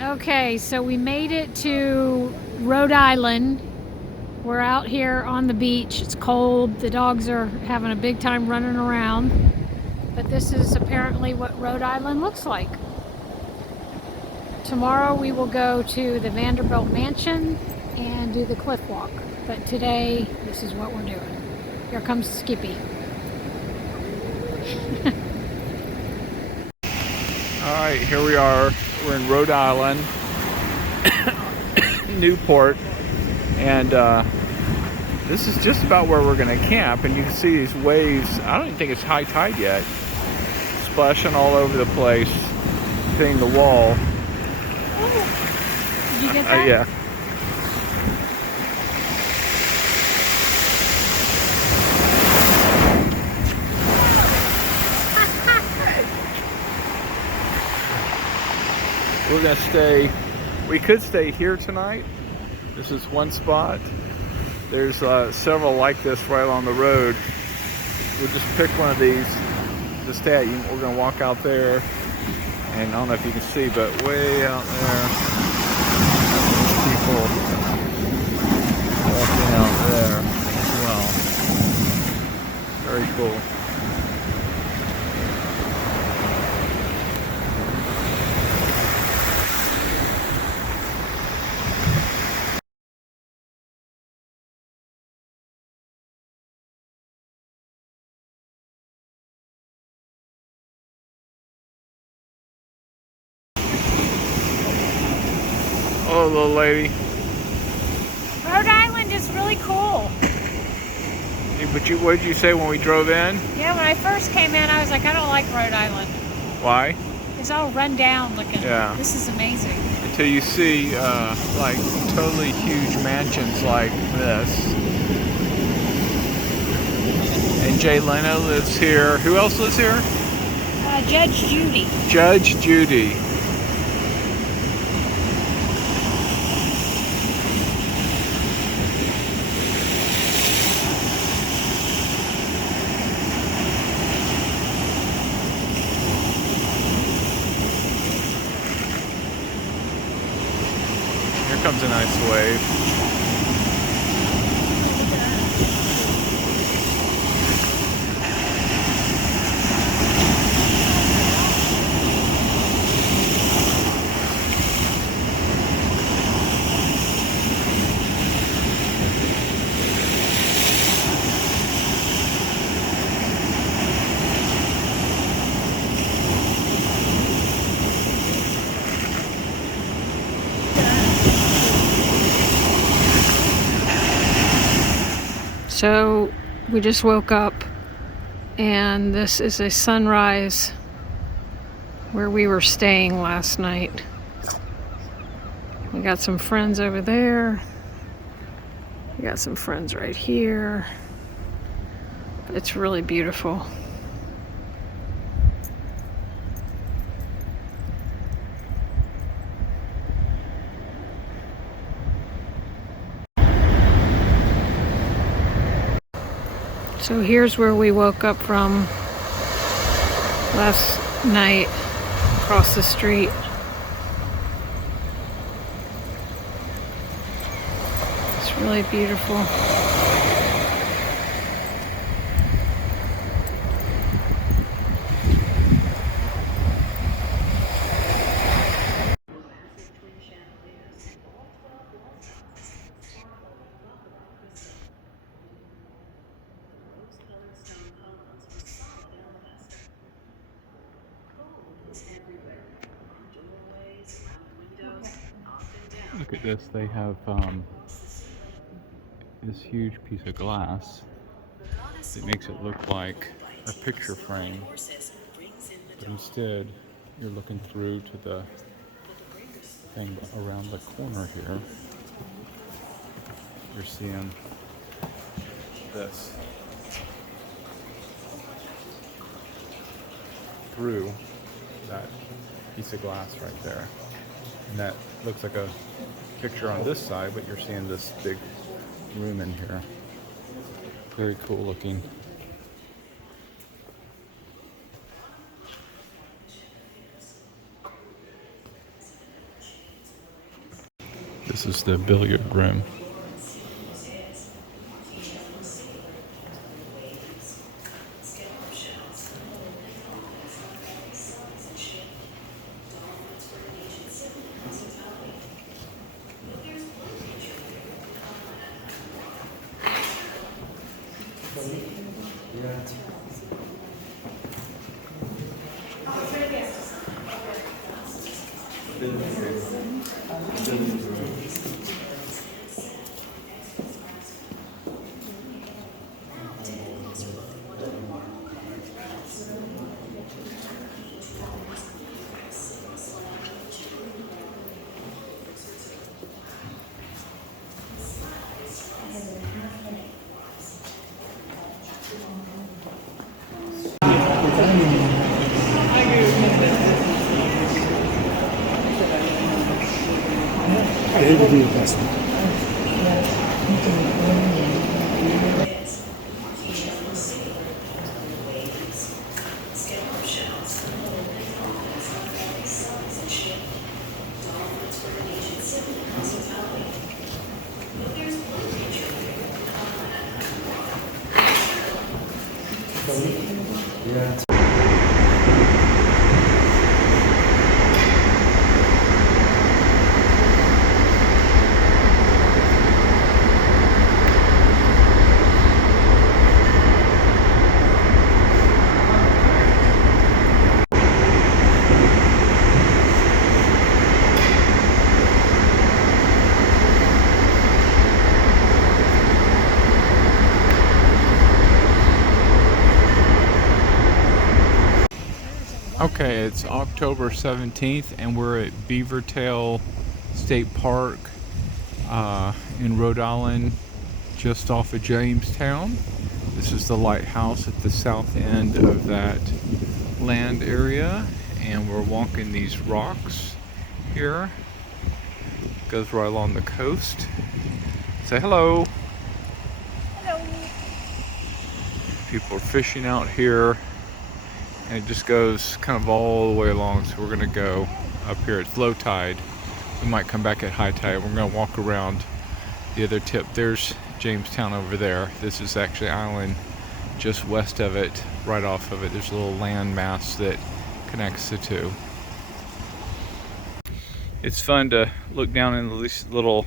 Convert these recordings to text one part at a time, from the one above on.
Okay, so we made it to Rhode Island. We're out here on the beach. It's cold. The dogs are having a big time running around. But this is apparently what Rhode Island looks like. Tomorrow we will go to the Vanderbilt Mansion and do the cliff walk. But today, this is what we're doing. Here comes Skippy. All right, here we are. We're in Rhode Island, Newport, and this is just about where we're going to camp. And you can see these waves. I don't even think it's high tide yet. Splashing all over the place, hitting the wall. Did you get that? Yeah. We're gonna stay. We could stay here tonight. This is one spot. There's several like this right along the road. We'll just pick one of these to stay at. We're gonna walk out there, and I don't know if you can see, but way out there, people walking out there as well. Very cool. Oh, little lady. Rhode Island is really cool. But what did you say when we drove in? Yeah, when I first came in, I was like, I don't like Rhode Island. Why? It's all run down looking. Yeah. This is amazing. Until you see like totally huge mansions like this. And Jay Leno lives here. Who else lives here? Judge Judy. Judge Judy. Here comes a nice wave. So we just woke up and this is a sunrise where we were staying last night. We got some friends over there. We got some friends right here. It's really beautiful. So here's where we woke up from last night, across the street. It's really beautiful. Look at this. They have this huge piece of glass. It makes it look like a picture frame, but instead you're looking through to the thing around the corner here. You're seeing this through that piece of glass right there. And that looks like a picture on this side, but you're seeing this big room in here. Very cool looking. This is the billiard room. Okay, it's October 17th and we're at Beavertail State Park in Rhode Island, just off of Jamestown. This is the lighthouse at the south end of that land area, and we're walking these rocks here. Goes right along the coast. Say hello. Hello. People are fishing out here. And it just goes kind of all the way along, so we're gonna go up here. It's low tide. We might come back at high tide. We're gonna walk around the other tip. There's Jamestown over there. This is actually island just west of it, right off of it. There's a little land mass that connects the two. It's fun to look down in these little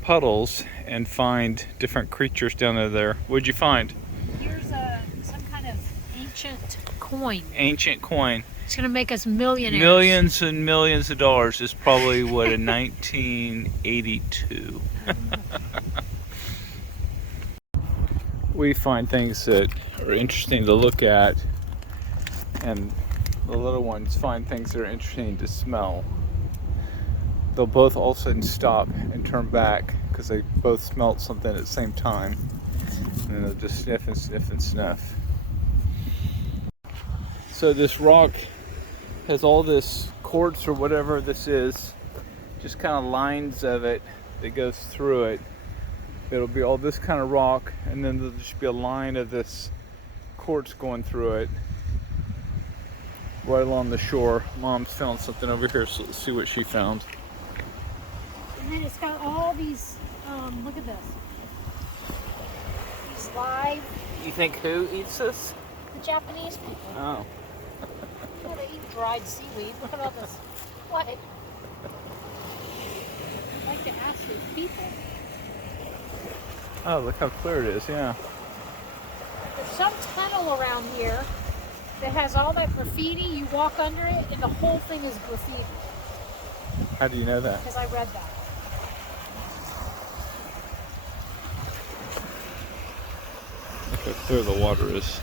puddles and find different creatures down there. What'd you find? Here's some kind of ancient coin. Ancient coin. It's gonna make us millionaires. Millions and millions of dollars. Is probably what, in 1982. We find things that are interesting to look at, and the little ones find things that are interesting to smell. They'll both all of a sudden stop and turn back because they both smelt something at the same time, and then they'll just sniff and sniff and sniff. So this rock has all this quartz or whatever this is, just kind of lines of it that goes through it. It'll be all this kind of rock, and then there'll just be a line of this quartz going through it right along the shore. Mom's found something over here, so let's see what she found. And then it's got all these, look at this. These live, You think who eats this? the Japanese people. Oh. Oh, they eat dried seaweed. What about this? What? I'd like to ask these people. Oh, look how clear it is, yeah. There's some tunnel around here that has all that graffiti. You walk under it, and the whole thing is graffiti. How do you know that? Because I read that. Look how clear the water is.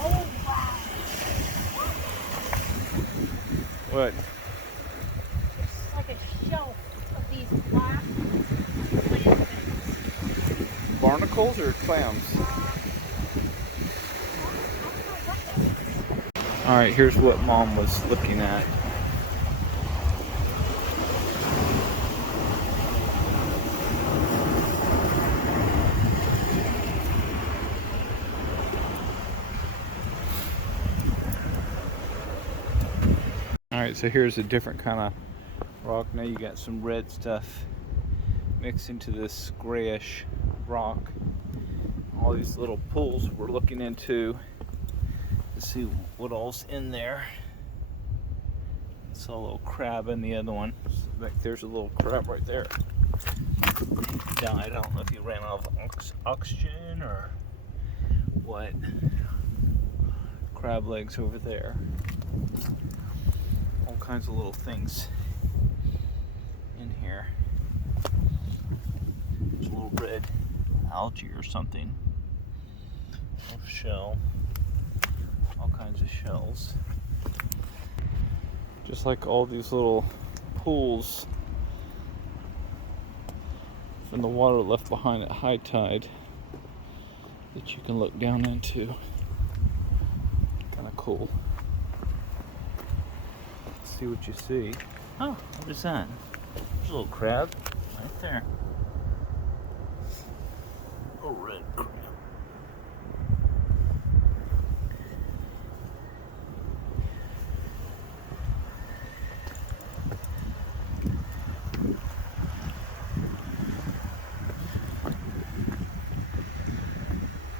Oh, wow. What? It's like a shelf of these black plant things. Barnacles or clams? Alright, here's what Mom was looking at. Alright, so here's a different kind of rock. Now you got some red stuff mixed into this grayish rock. All these little pools we're looking into to see what all's in there. Saw a little crab in the other one. There's a little crab right there. He died. I don't know if he ran out of oxygen or what. Crab legs over there. All kinds of little things in here. There's a little red algae or something. A shell. All kinds of shells. Just like all these little pools from the water left behind at high tide that you can look down into. Kind of cool. Let's see what you see. Oh, what is that? There's a little crab right there. A red crab.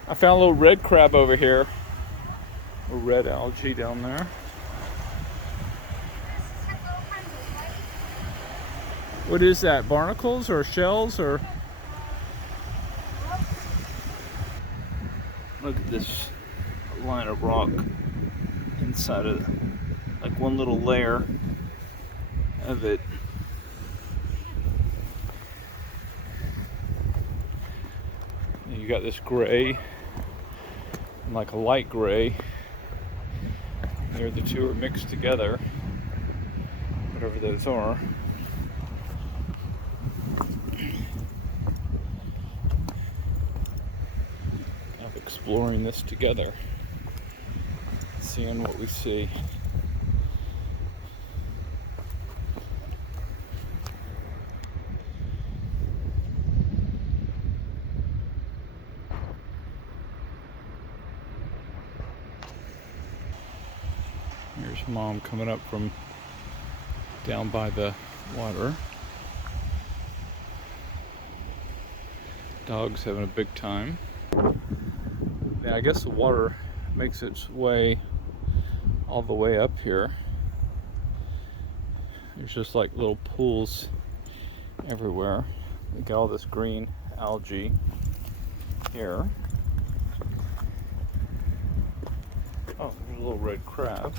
I found a little red crab over here. A red algae down there. What is that? Barnacles or shells or? Look at this line of rock inside of it. Like one little layer of it. And you got this gray. Like a light gray. There, the two are mixed together, whatever those are. Kind of exploring this together, seeing what we see. Here's Mom coming up from down by the water. Dog's having a big time. Yeah, I guess the water makes its way all the way up here. There's just like little pools everywhere. We got all this green algae here. Oh, there's a little red crab.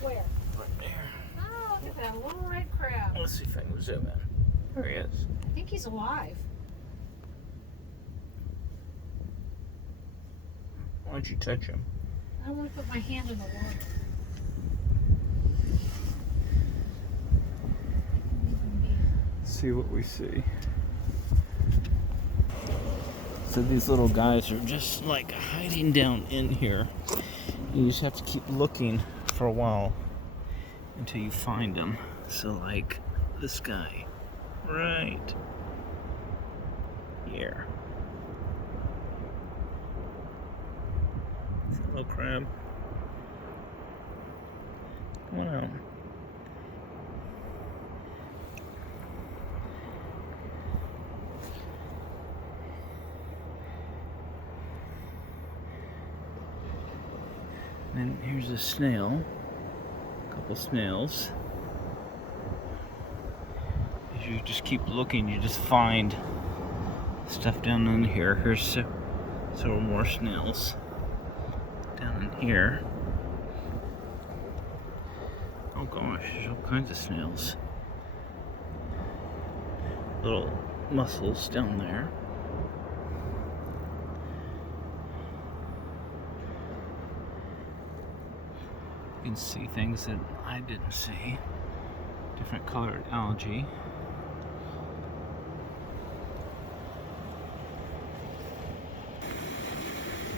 Where? Right there. Oh, look at that little red crab. Let's see if I can zoom in. There he is. I think he's alive. Why don't you touch him? I don't want to put my hand in the water. See what we see. So these little guys are just like hiding down in here. You just have to keep looking for a while until you find them. So like this guy right here. Hello, crab. Come on out. And here's a snail, a couple snails. As you just keep looking, you just find stuff down in here. Here's several more snails down in here. Oh gosh, there's all kinds of snails. Little mussels down there. You can see things that I didn't see. Different colored algae.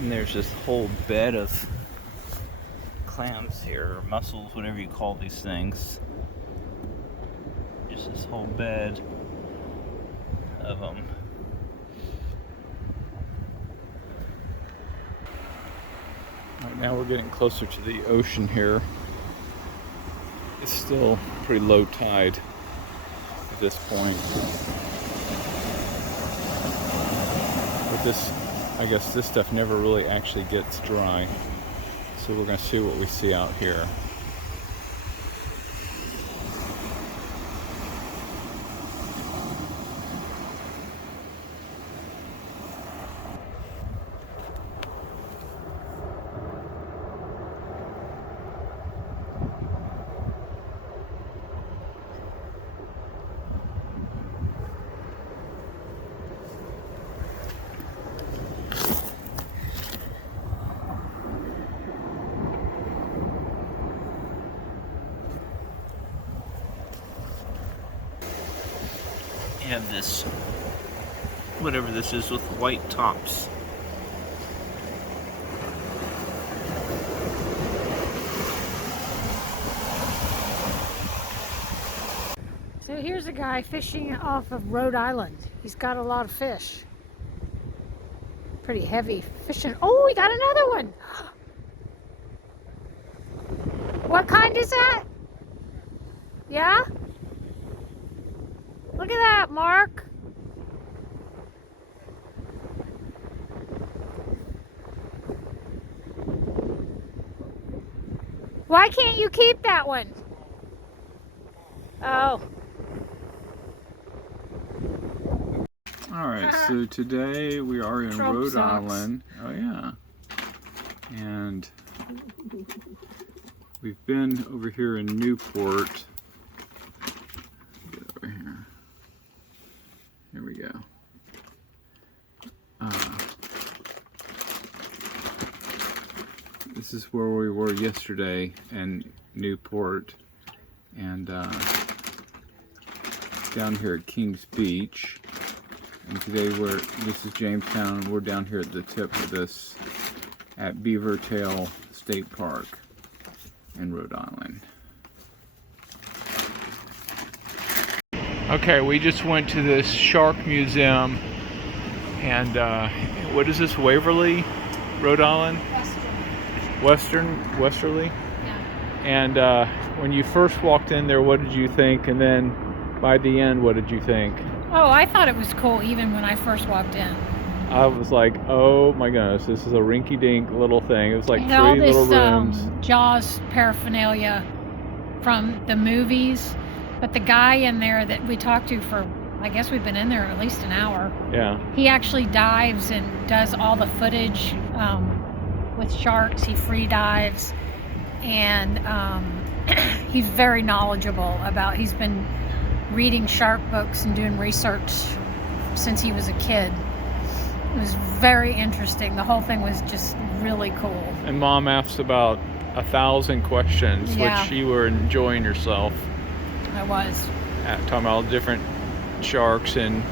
And there's this whole bed of clams here, or mussels, whatever you call these things. Just this whole bed of them. Right now we're getting closer to the ocean here. It's still pretty low tide at this point. But this, I guess this stuff never really actually gets dry. So we're going to see what we see out here. Have this, whatever this is, with white tops. So here's a guy fishing off of Rhode Island. He's got a lot of fish. Pretty heavy fishing. Oh, we got another one. What kind is that? Yeah? Look at that, Mark. Why can't you keep that one? Oh. All right, so today we are in Trump Rhode socks. Island. Oh yeah. And we've been over here in Newport. Get over here. Here we go. This is where we were yesterday in Newport, and down here at Kings Beach. And today this is Jamestown, and we're down here at the tip of this at Beaver Tail State Park in Rhode Island. Okay, we just went to this shark museum, and what is this, Waverly, Rhode Island? Westerly? Yeah. And when you first walked in there, what did you think? And then by the end, what did you think? Oh, I thought it was cool even when I first walked in. I was like, oh my goodness, this is a rinky-dink little thing. It was like It had all three little this rooms. Jaws paraphernalia from the movies, but the guy in there that we talked to for, I guess we've been in there at least an hour. Yeah. He actually dives and does all the footage with sharks. He free dives, and he's very knowledgeable about. He's been reading shark books and doing research since he was a kid. It was very interesting. The whole thing was just really cool. And Mom asked about 1,000 questions, Yeah. which you were enjoying yourself. I was. Talking about different sharks and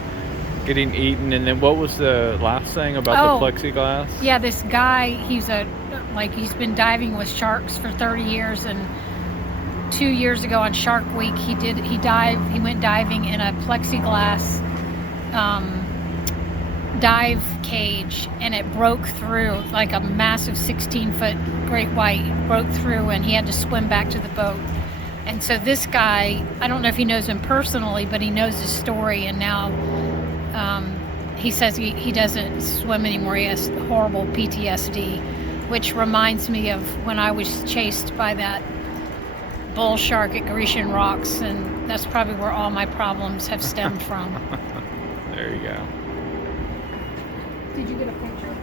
getting eaten. And then what was the last thing about the plexiglass? Yeah, this guy, he's been diving with sharks for 30 years, and 2 years ago on Shark Week, he went diving in a plexiglass dive cage, and it broke through, like a massive 16-foot great white broke through, and he had to swim back to the boat. And so this guy, I don't know if he knows him personally, but he knows his story, and now he says he doesn't swim anymore. He has horrible PTSD, which reminds me of when I was chased by that bull shark at Grecian Rocks, and that's probably where all my problems have stemmed from. There you go. Did you get a picture?